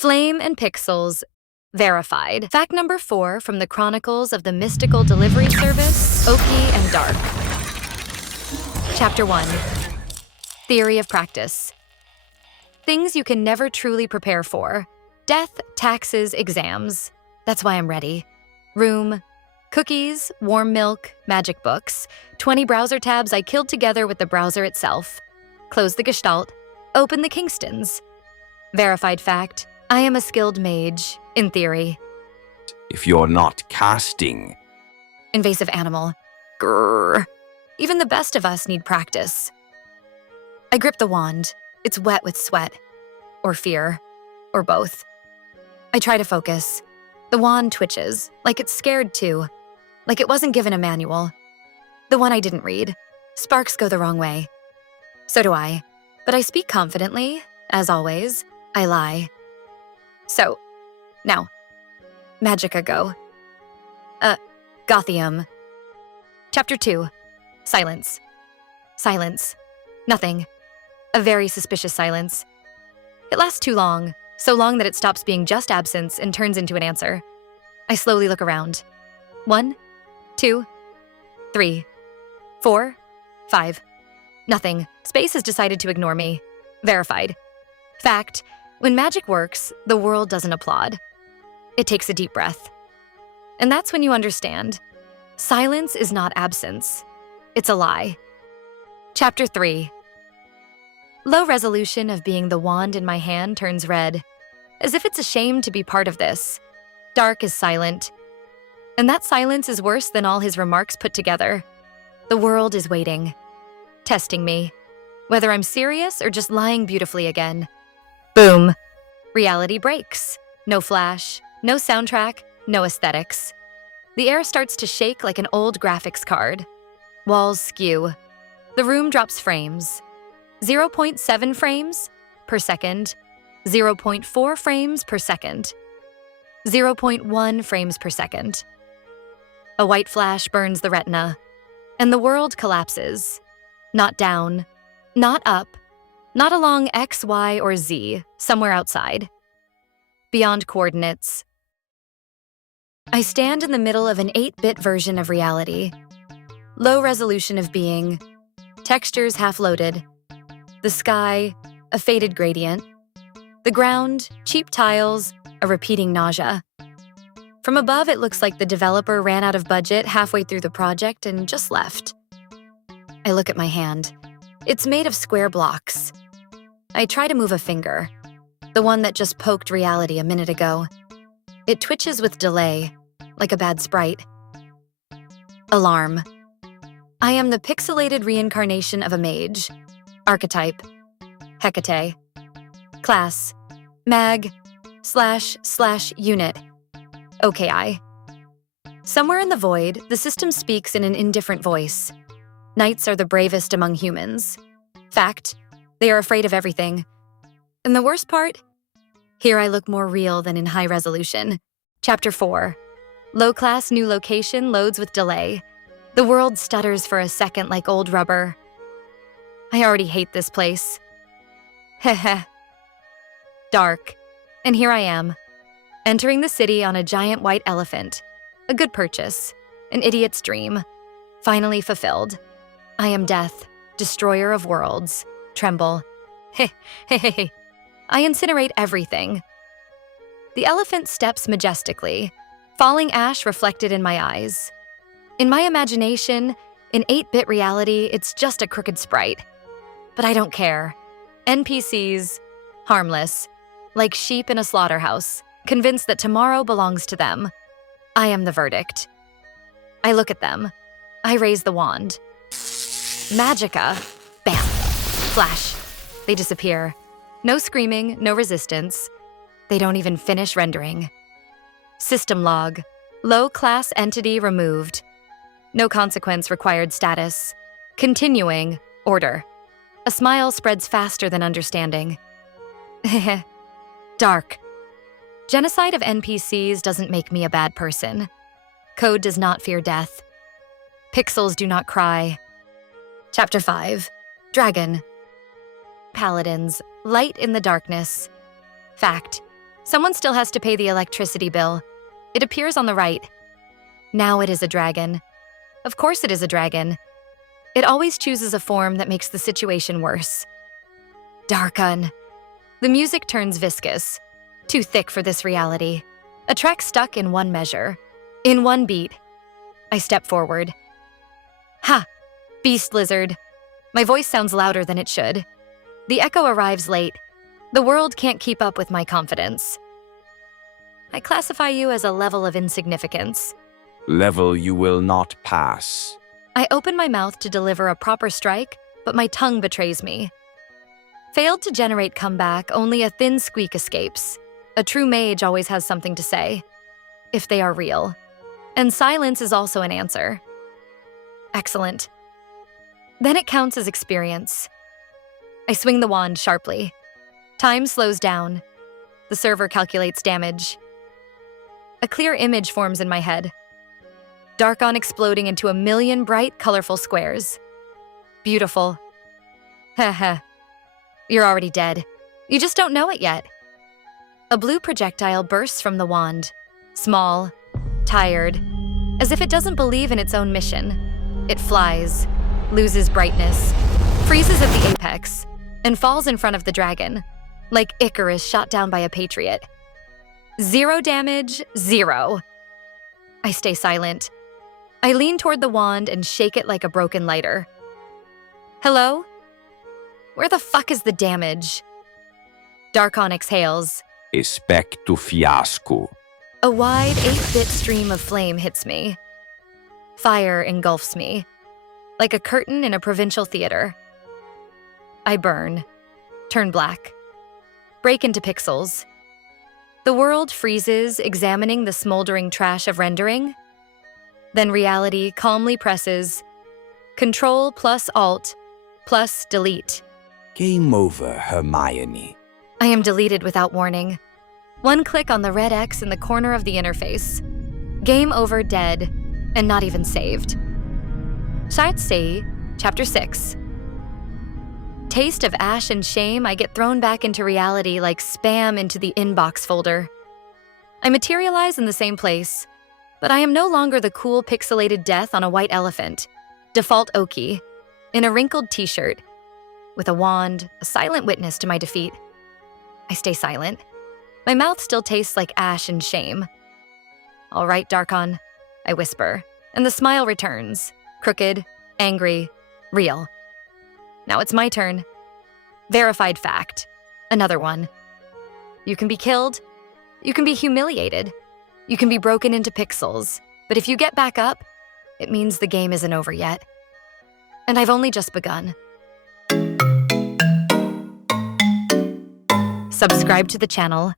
Flame and pixels. Verified. Fact number 4 from the Chronicles of the Mystical Delivery Service, Oki and Dark. Chapter 1. Theory of Practice. Things you can never truly prepare for. Death, taxes, exams. That's why I'm ready. Room. Cookies, warm milk, magic books. 20 browser tabs I killed together with the browser itself. Close the Gestalt. Open the Kingstons. Verified fact. I am a skilled mage, in theory. If you're not casting. Invasive animal. Grrr. Even the best of us need practice. I grip the wand. It's wet with sweat. Or fear. Or both. I try to focus. The wand twitches, like it's scared too. Like it wasn't given a manual. The one I didn't read. Sparks go the wrong way. So do I. But I speak confidently. As always, I lie. So, now, Magicka go. Gothium. Chapter 2. Silence. Silence. Nothing. A very suspicious silence. It lasts too long, so long that it stops being just absence and turns into an answer. I slowly look around. 1, 2, 3, 4, 5. Nothing. Space has decided to ignore me. Verified. Fact. When magic works, the world doesn't applaud. It takes a deep breath. And that's when you understand. Silence is not absence. It's a lie. Chapter 3. Low resolution of being the wand in my hand turns red, as if it's ashamed to be part of this. Dark is silent. And that silence is worse than all his remarks put together. The world is waiting. Testing me. Whether I'm serious or just lying beautifully again. Boom. Reality breaks. No flash, no soundtrack, no aesthetics. The air starts to shake like an old graphics card. Walls skew. The room drops frames. 0.7 frames per second. 0.4 frames per second. 0.1 frames per second. A white flash burns the retina, and the world collapses. Not down, not up, not along X, Y, or Z, somewhere outside. Beyond coordinates. I stand in the middle of an 8-bit version of reality. Low resolution of being. Textures half-loaded. The sky, a faded gradient. The ground, cheap tiles, a repeating nausea. From above, it looks like the developer ran out of budget halfway through the project and just left. I look at my hand. It's made of square blocks. I try to move a finger, the one that just poked reality a minute ago. It twitches with delay, like a bad sprite. Alarm. I am the pixelated reincarnation of a mage. Archetype. Hecate. Class. Mag. / unit. OKI. Somewhere in the void, the system speaks in an indifferent voice. Knights are the bravest among humans. Fact, they are afraid of everything. And the worst part? Here I look more real than in high resolution. Chapter 4. Low-class new location loads with delay. The world stutters for a second like old rubber. I already hate this place. Heh. Dark. And here I am, entering the city on a giant white elephant. A good purchase. An idiot's dream. Finally fulfilled. I am death, destroyer of worlds. Tremble. Hey. I incinerate everything. The elephant steps majestically, falling ash reflected in my eyes. In my imagination, in 8-bit reality, it's just a crooked sprite. But I don't care. NPCs, harmless, like sheep in a slaughterhouse, convinced that tomorrow belongs to them. I am the verdict. I look at them. I raise the wand. Magicka. Bam. Flash. They disappear. No screaming, no resistance. They don't even finish rendering. System log. Low-class entity removed. No consequence required status. Continuing. Order. A smile spreads faster than understanding. Dark. Genocide of NPCs doesn't make me a bad person. Code does not fear death. Pixels do not cry. Chapter 5. Dragon. Paladins, light in the darkness. Fact. Someone still has to pay the electricity bill. It appears on the right. Now it is a dragon. Of course it is a dragon. It always chooses a form that makes the situation worse. Darkon. The music turns viscous. Too thick for this reality. A track stuck in one measure. In one beat. I step forward. Ha! Beast lizard. My voice sounds louder than it should. The echo arrives late. The world can't keep up with my confidence. I classify you as a level of insignificance. Level you will not pass. I open my mouth to deliver a proper strike, but my tongue betrays me. Failed to generate comeback, only a thin squeak escapes. A true mage always has something to say. If they are real. And silence is also an answer. Excellent. Then it counts as experience. I swing the wand sharply. Time slows down. The server calculates damage. A clear image forms in my head. Darkon exploding into a million bright, colorful squares. Beautiful. Heh. You're already dead. You just don't know it yet. A blue projectile bursts from the wand. Small, tired, as if it doesn't believe in its own mission. It flies, loses brightness, freezes at the apex, and falls in front of the dragon, like Icarus shot down by a patriot. 0 damage, 0. I stay silent. I lean toward the wand and shake it like a broken lighter. Hello? Where the fuck is the damage? Darkon exhales. Especto fiasco. A wide 8-bit stream of flame hits me. Fire engulfs me, like a curtain in a provincial theater. I burn, turn black, break into pixels. The world freezes, examining the smoldering trash of rendering. Then reality calmly presses Control plus Alt plus Delete. Game over, Hermione. I am deleted without warning. One click on the red X in the corner of the interface. Game over, dead, and not even saved. Sightsee, Chapter 6. Taste of ash and shame, I get thrown back into reality like spam into the inbox folder. I materialize in the same place, but I am no longer the cool pixelated death on a white elephant, default Oki, in a wrinkled t-shirt, with a wand, a silent witness to my defeat. I stay silent. My mouth still tastes like ash and shame. All right, Darkon, I whisper, and the smile returns, crooked, angry, real. Now it's my turn. Verified fact. Another one. You can be killed. You can be humiliated. You can be broken into pixels. But if you get back up, it means the game isn't over yet. And I've only just begun. Subscribe to the channel